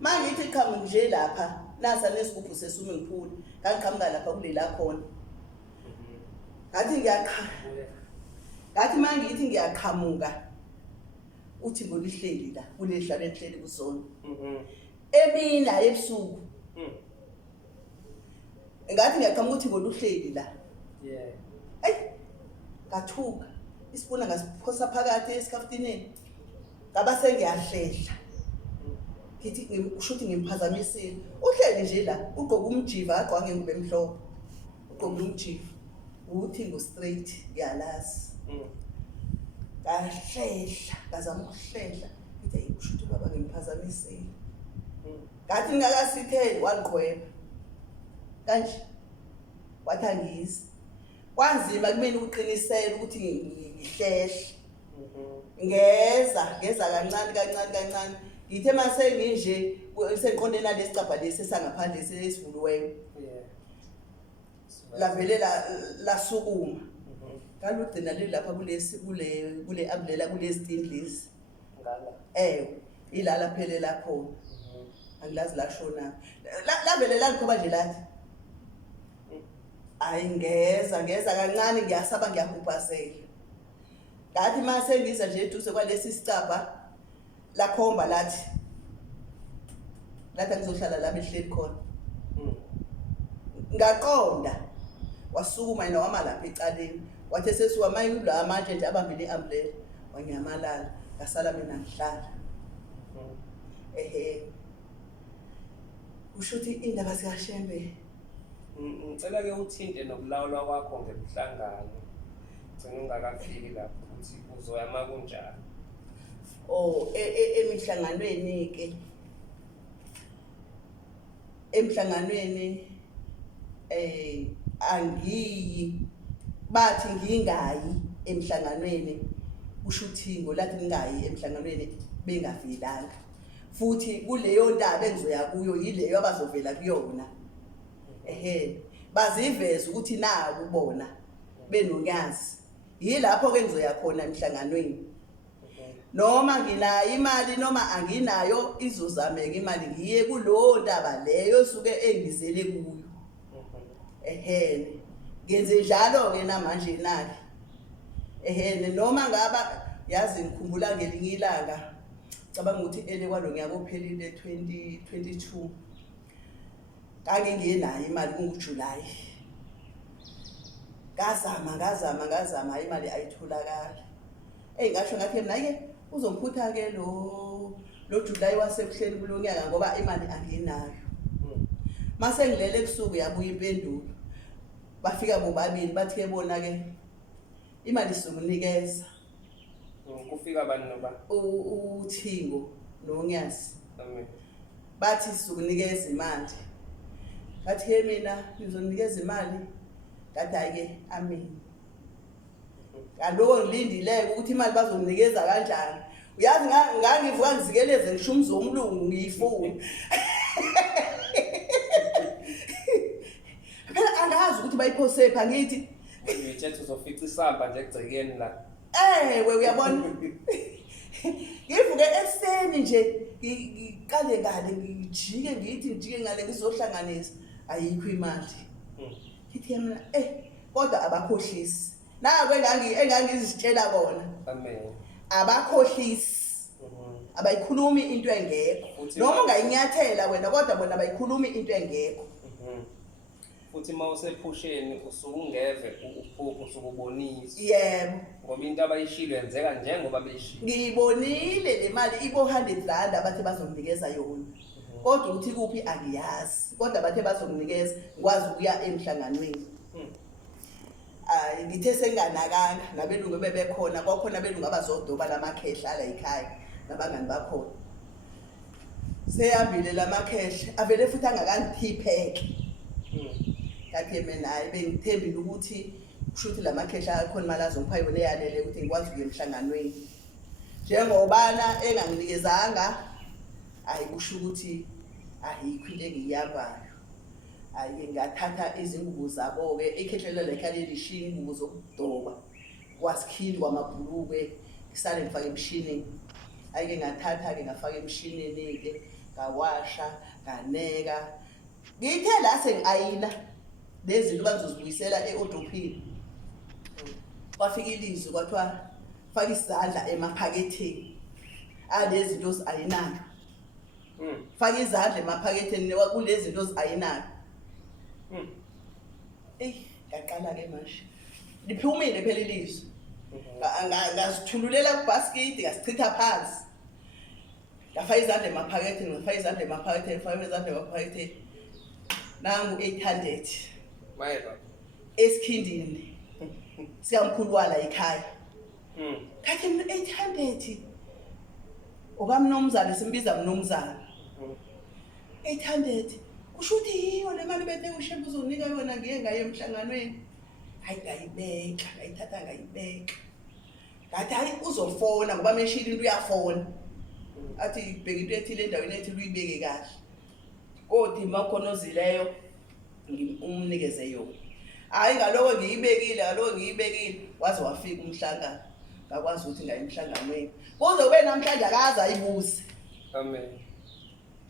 Mangithi qhamu nje lapha nasa nesigubhu sesume ngiphula ngiqhamuka lapha kulela khona ngathi ngathi mangithi ngiyaqhamuka uthi ngolihleli la kulehlala enhleli kusona emini hayi ebusuku ngathi ngiyaqhamuka uthi ngoluhleli la ngathuka isipuna ngasiphosa phakathi esikhafutineni ngaba sengiyahlehla ngithi ushuthi ngimphazamisile uhleli nje la ugqoka umjiva agqoka ngengubo emhlophe ugqoka umjiva uthi ngo-straight ngiyalazi ngahlehla ngazama ukuhlehla ngithi ushuthi baba ngimphazamisile ngathi ngingakasitheli waliqhweba kanje wathi angizi kwanzima kumina ukuqinisela ukuthi ngihlehle ngeza kancane ngithe mase nginje sengiqonde nalesicabha lesi sangaphandle sesivuliweyo lavele lasukuma kalugcina lapha kule umbrella kulesitindlisi ilala phelela khona angilazi lashona lavele lalikhoba nje lathi ayi ngeza kancane ngiyasaba ngiyahubhazela ngathi mase ngiza nje eduze kwalesi sicabha lakhomba lathi angizohlala la behleli khona ngaqonda wasukuma yena wama lapha ecaleni wathi sesuka mayula manje nje abambile iumbrella wanyamalala ngasala mina ngihlala ushuthi indaba zika Shembe ngicela ke uthinte nokulawulwa kwakho ngemhlangano gcina ungakafiki lapho ukuthi uzoyama kunjani emhlanganweni angiyi bathi ngingayi emhlanganweni ushuthi ngolathi ngingayi emhlanganweni bengavilanga futhi kuleyo ndaba engizoya kuyo yileyo abazovela kuyona baziveza ukuthi naku ubona benonyazi yilapho ke ngizoya khona emhlanganweni noma nginayo imali noma anginayo izozameka imali ngiye kulowo ndaba leyo suke engizele kuyo ngenze njalo ke namanje nali noma ngaba yazi ngikhumbula ngelinye ilanga cabanga ukuthi kwalo nyaka ophelile 2022 ngingenayo imali kunguJuly ngazama imali ayitholakala ngasho ngathi mina ke uzomphutha ke lo July wasebuhleni kulonyaka ngoba imali anginayo mase ngilele ebusuku yabuya impendulo bafika bobabili bathi ke bona ke imali sokunikeza kufika bani noba uThingo noNyazi amen bathi sokunikeza imali bathi ke mina nizonikeza imali ngathi ayike amen ngaloko ngilindileke ukuthi imali bazonginikeza kanjani uyazi ngangivuka ngizikeleze ngisho umzomlungu ngiyifuna phela angazi ukuthi bayiphose pha ngithi ngithethe uzofica isamba nje egcekeni la uyabona ngivuke ekseni nje ngiqale ngale ngijike ngale ngizohlanganisa ayikho imali ngithi mina kodwa abakhohlisi naku engangizitshela bona amen abakhohlisi abayikhulumi into engekho noma ungayinyathela wena kodwa bona abayikhulumi into engekho futhi mawusephusheni usukungeve uphupho usukubonisa yebo ngoba into abayishilo yenzeka njengoba beyishilo ngiyibonile le mali ibo 100 rand abathe bazonginikeza yona kodwa ukuthi kuphi angiyazi kodwa bathe bazonginikeza ngikwazi ukuya emhlanganweni ngithe senganakanga nabelungu bebekhona kwakhona belungu abazodoba lamakhehla ala ekhaya nabangani bakhona seyambile lamakhehla avele futhi angakangiphipheke kathi mina hayi bengithembile ukuthi kushuthi lamakhehla akhona imali azongipha yona eyanele ukuthi ngikwazi ukuya emhlanganweni njengobana enganginikezanga ayikusho ukuthi ayikho into engiyambayo ayi ngathatha izingubo zabo ke ikhehlelo lekhali lishini ingubo zokudoba kwasikhini kwamabhuluke ngisale ngifake emshinini ayike ngathatha-ke ngafaka emshinini-ke ngawasha nganeka ngithe la sengi-ayina lezi zinto bazozibuyisela e-odophini kwafika ilizwi kwathiwa faka izandla emaphaketheni alezi zinto zi-ayinayo faka izandla emaphaketheni kulezi zinto zi-ayinayo eyi ngaqala-ke manje liphumile phela ilizwi ngazithululela kubhaskidi ngasichitha phansi ngafaka izandla emaphaketheni ngafaka izandla emaphaketheni ngafaka izandla emaphaketheni nangu 800 esikhindini sikamkhulu wala ekhaya kathi mina 800 okamnumzane simbiza mnumzane 800 kusho ukuthi yiyo le mali bethe uShembe uzonika yona ngiye ngayo emhlanganweni hayi ngayibeka ngayithatha ngayibeka ngathi hayi uzofona ngoba meshila into uyafona athi bheka into ethile endaweni ethile uyibeke kahle kodwa makhonozile umnikeze yona hayi ngaloko ngiyibekile waze wafika umhlangano ngakwazi ukuthi ngaye emhlanganweni kuzobe namhlanje akaza ayibuze amen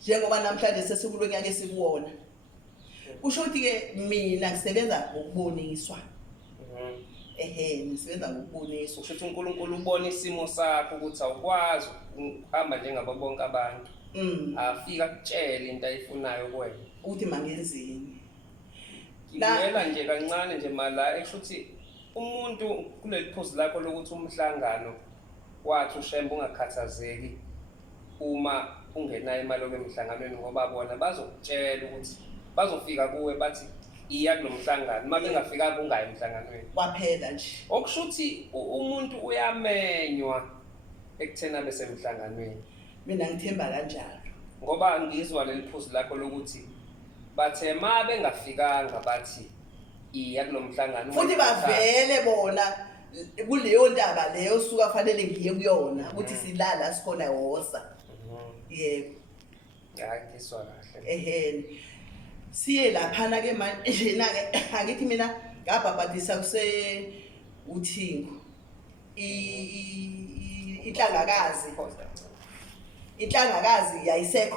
njengoba namhlanje sesikulo nyaka esikuwona kusho ukuthi-ke mina ngisebenza ngokuboniswa ngisebenza ngokuboniswa kusho ukuthi uNkulunkulu ubona isimo sakho ukuthi awukwazi ukuhamba njengabo bonke abantu afika kutshele into ayifunayo kuwena ukuthi mangenzini ngiyela nje kancane nje mala esho ukuthi umuntu kuleli phuzu lakho lokuthi umhlangano wathi uShembe ungakhathazeki uma ungenayo imali emhlanganweni ngoba bona bazokutshela ukuthi bazofika kuwe bathi iya kulomhlangano uma bengafika kungayi emhlanganweni kwaphela nje okusho ukuthi umuntu uyamenywa ekuthena besemhlanganweni mina ngithemba kanjalo ngoba ngizwa leli phuzu lakho lokuthi bathe ma bengafikanga bathi iya kulomhlangano futhi bavele bona kuleyo ndaba leyo suka fanele ngiye kuyona ukuthi silala sikhona wosa yebo hayi ngiswa kahle siye laphana ke manje na-ke angithi mina ngabhabhadisa kuse uthingo inhlangakazi yayisekho